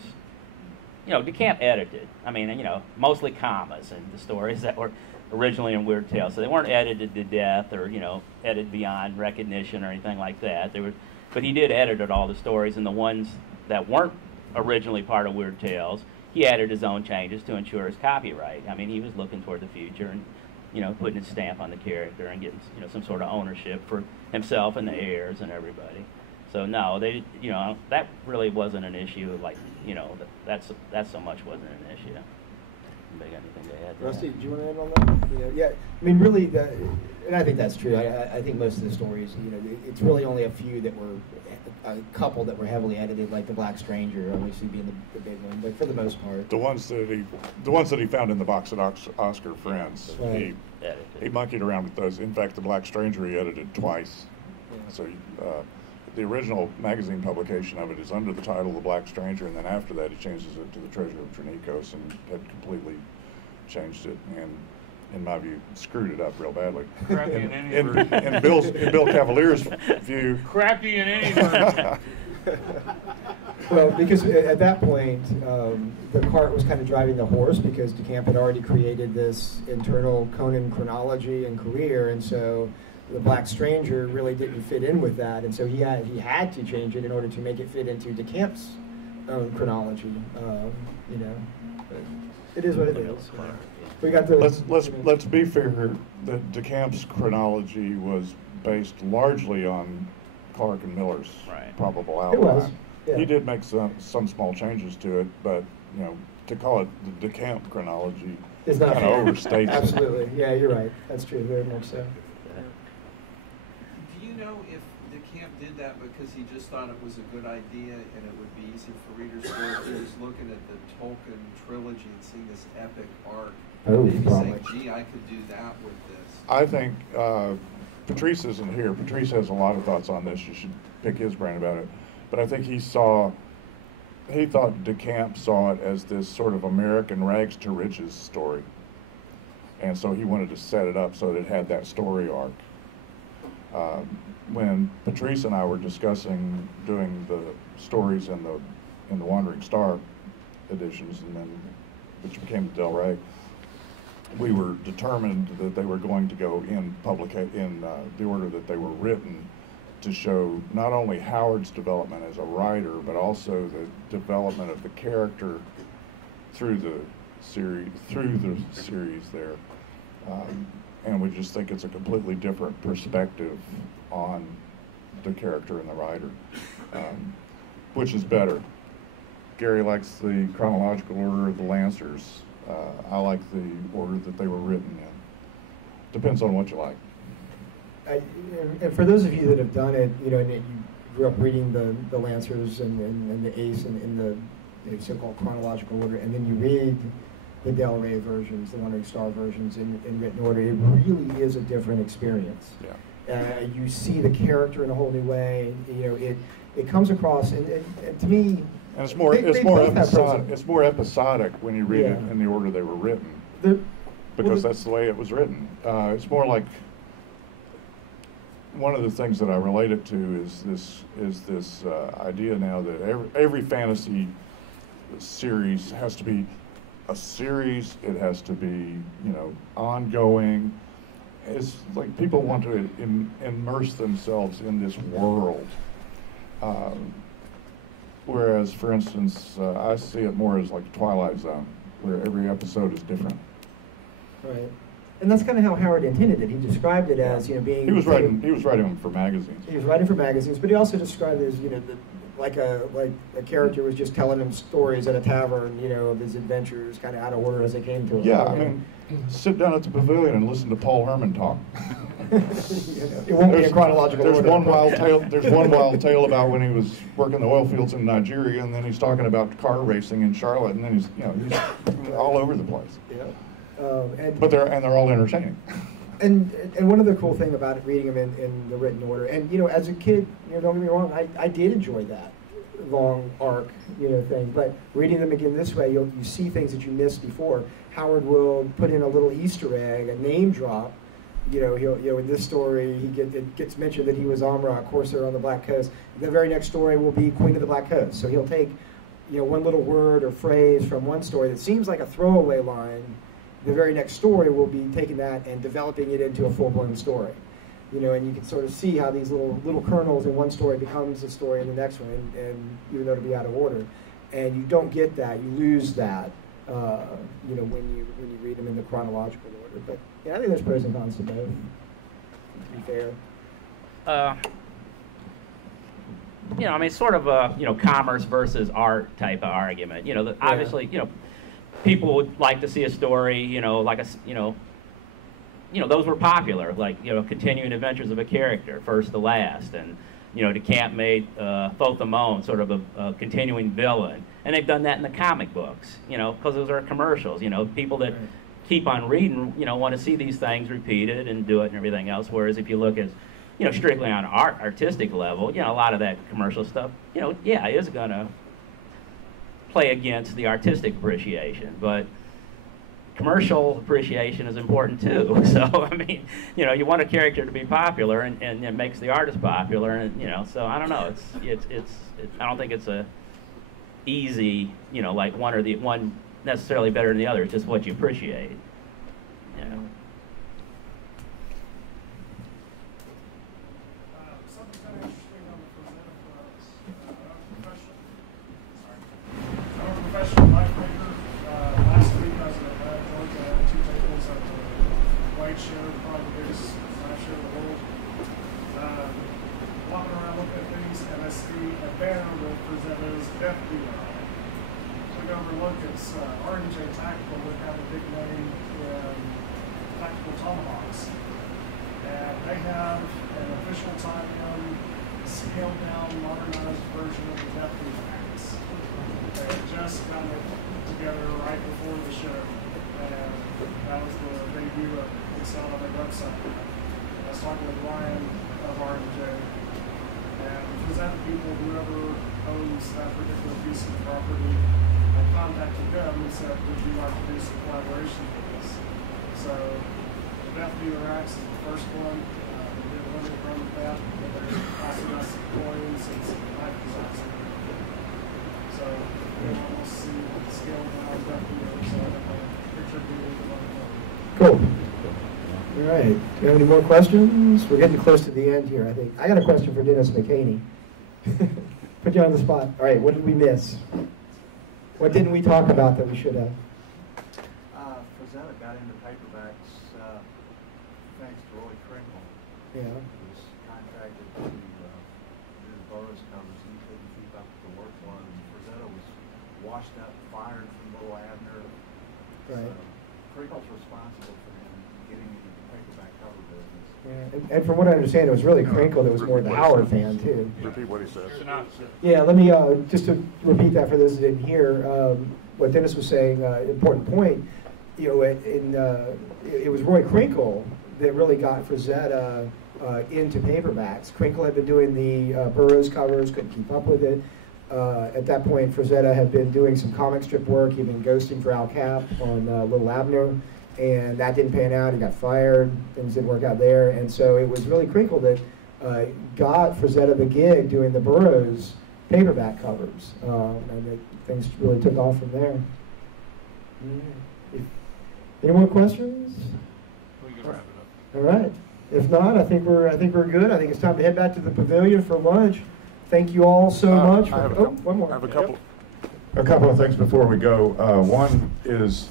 DeCamp edited. I mean, mostly commas and the stories that were originally in Weird Tales. So they weren't edited to death or, edited beyond recognition or anything like that. But he did edit all the stories, and the ones that weren't originally part of Weird Tales, he added his own changes to ensure his copyright. I mean, he was looking toward the future and, putting his stamp on the character and getting, some sort of ownership for himself and the heirs and everybody. So no, they, that really wasn't an issue. Like, that so much wasn't an issue. Anybody got anything to add to Rusty, that? do you want to add on that? Yeah, I mean, really, and I think that's true. I think most of the stories, it's really only a few that were, a couple that were heavily edited, like the Black Stranger, obviously being the big one. But for the most part, The ones that he found in the box at Oscar Friends, Right. he monkeyed around with those. In fact, the Black Stranger he edited twice. Yeah. So the original magazine publication of it is under the title The Black Stranger, and then after that he changes it to The Treasure of Tronikos and had completely changed it, and in my view screwed it up real badly. Crappy in any version. In Bill Cavalier's view, Crappy in any version. well, because at that point, the cart was kind of driving the horse, because DeCamp had already created this internal Conan chronology and career, and so the Black Stranger really didn't fit in with that, and so he had to change it in order to make it fit into DeCamp's own chronology. But it is what it is. We got the. let's be fair. That DeCamp's chronology was based largely on Clark and Miller's probable outline. It was. Yeah. He did make some small changes to it, but to call it the DeCamp chronology It's not kind of overstates it. Absolutely. Yeah, you're right. That's true. Very much so. Do you know if DeCamp did that because he just thought it was a good idea and it would be easy for readers, or if he was looking at the Tolkien trilogy and seeing this epic arc Oh, maybe probably. say, gee, I could do that with this. I think Patrice isn't here. Patrice has a lot of thoughts on this. You should pick his brain about it. But I think he thought DeCamp saw it as this sort of American rags to riches story. And so he wanted to set it up so that it had that story arc. When Patrice and I were discussing doing the stories in the Wandering Star editions, and then which became the Del Rey, we were determined that they were going to go in the order that they were written, to show not only Howard's development as a writer, but also the development of the character through the series there. And we just think it's a completely different perspective on the character and the writer, which is better. Gary likes the chronological order of the Lancers. I like the order that they were written in. Depends on what you like. And for those of you that have done it, you know, and you grew up reading the Lancers and the Ace in the so-called chronological order, and then you read the Del Rey versions, the Wandering Star versions in written order, it really is a different experience. Yeah. You see the character in a whole new way. You know, it comes across, and to me, and it's more episodic. It's more episodic when you read it in the order they were written, because that's the way it was written. It's more like, one of the things that I relate it to is this idea now that every fantasy series has to be a series. It has to be, you know, ongoing. It's like people want to immerse themselves in this world. Whereas, for instance, I see it more as like Twilight Zone, where every episode is different. Right. And that's kind of how Howard intended it. He described it as, you know, being... He was writing them for magazines. He was writing for magazines, but he also described it as, you know, like a character was just telling him stories at a tavern, you know, of his adventures, kind of out of order as they came to him. Yeah, I mean, sit down at the pavilion and listen to Paul Herman talk. It won't be a chronological order. There's one wild tale about when he was working the oil fields in Nigeria, and then he's talking about car racing in Charlotte, and then he's all over the place. Yeah. But they're all entertaining. And one other cool thing about it, reading them in the written order, and, you know, as a kid, you know, don't get me wrong, I did enjoy that long arc, you know, thing. But reading them again this way, you see things that you missed before. Howard will put in a little Easter egg, a name drop. You know, in this story, it gets mentioned that he was Amra, Corsair on the Black Coast. The very next story will be Queen of the Black Coast. So he'll take, you know, one little word or phrase from one story that seems like a throwaway line. The very next story will be taking that and developing it into a full-blown story. You know, and you can sort of see how these little kernels in one story becomes a story in the next one, and even though it'll be out of order. And you don't get that, you lose that, you know, when you read them in the chronological order. But yeah, I think there's pros and cons to both, to be fair. You know, I mean, sort of a, you know, commerce versus art type of argument. You know, obviously, you know, people would like to see a story, you know, like those were popular, like, you know, continuing adventures of a character, first to last, and, you know, DeCamp made Thoth-Amon sort of a continuing villain, and they've done that in the comic books, you know, because those are commercials, you know, people that keep on reading, you know, want to see these things repeated and do it and everything else, whereas if you look at, you know, strictly on artistic level, you know, a lot of that commercial stuff, you know, yeah, is going to play against the artistic appreciation, but commercial appreciation is important too. So, I mean, you know, you want a character to be popular, and it makes the artist popular, and, you know, so I don't know, it's I don't think it's a easy, you know, like one necessarily better than the other. It's just what you appreciate, you know. Something kind of interesting on the Frazetta I'm a professional knife maker. Last week I was at Georgia. I had 2 tables at the White Show, probably the biggest knife show in the world. Walking around looking at things, and I see a banner with Frazetta's Death Dealer on it. Look over, look, it's Orange and Tactical that have a big name in tactical tomahawks. And they have an official time-young, scaled-down, modernized version of the Death Dealer axe. They had just gotten it together right before the show. and that was the debut of it selling on their website. I was talking with Ryan of R&J, and Frazetta people, whoever owns that particular piece of property, I contacted them and said, would you like to do some collaboration with us? So Death Dealer Axe is the first one. We did a limited run with that, but there's also got some coins and some knife designs in there. So we'll almost see the scale now of Death Dealer, so I have a picture of the Cool. All right. Do you have any more questions? We're getting close to the end here, I think. I got a question for Dennis McHaney. Put you on the spot. All right, what did we miss? What didn't we talk about that we should have? Frazetta got into paperbacks thanks to Roy Krinkle. Yeah. He was contracted to do the Burroughs covers, and he couldn't keep up with the workload. And Frazetta was washed up, fired from Little Abner. Right. So Krinkle's responsible for him getting into the paperback cover business. Yeah. And from what I understand, it was really Krinkle that was more the Howard fan, too. Repeat what he said. Yeah, let me, just to repeat that for those that didn't hear, what Dennis was saying, important point, you know, it was Roy Krinkle that really got Frazetta into paperbacks. Krinkle had been doing the Burroughs covers, couldn't keep up with it. At that point, Frazetta had been doing some comic strip work. He'd been ghosting for Al Cap on Little Abner, and that didn't pan out. He got fired. Things didn't work out there. And so it was really Krinkle that got Frazetta the gig doing the Burroughs paperback covers. And things really took off from there. Any more questions? We can wrap it up. All right. If not, I think we're good. I think it's time to head back to the pavilion for lunch. Thank you all so much. One more. I have a couple of things before we go. One is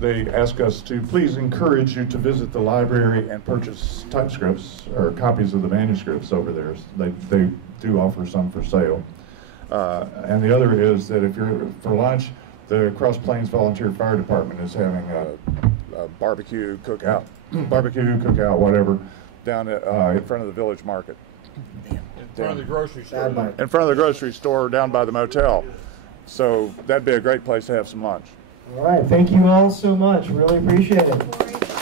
they ask us to please encourage you to visit the library and purchase typescripts or copies of the manuscripts over there. They do offer some for sale. And the other is that if you're for lunch, the Cross Plains Volunteer Fire Department is having a barbecue cookout, whatever, down in front of the village market. In front of the grocery store. In front of the grocery store down by the motel. So that'd be a great place to have some lunch. All right. Thank you all so much. Really appreciate it.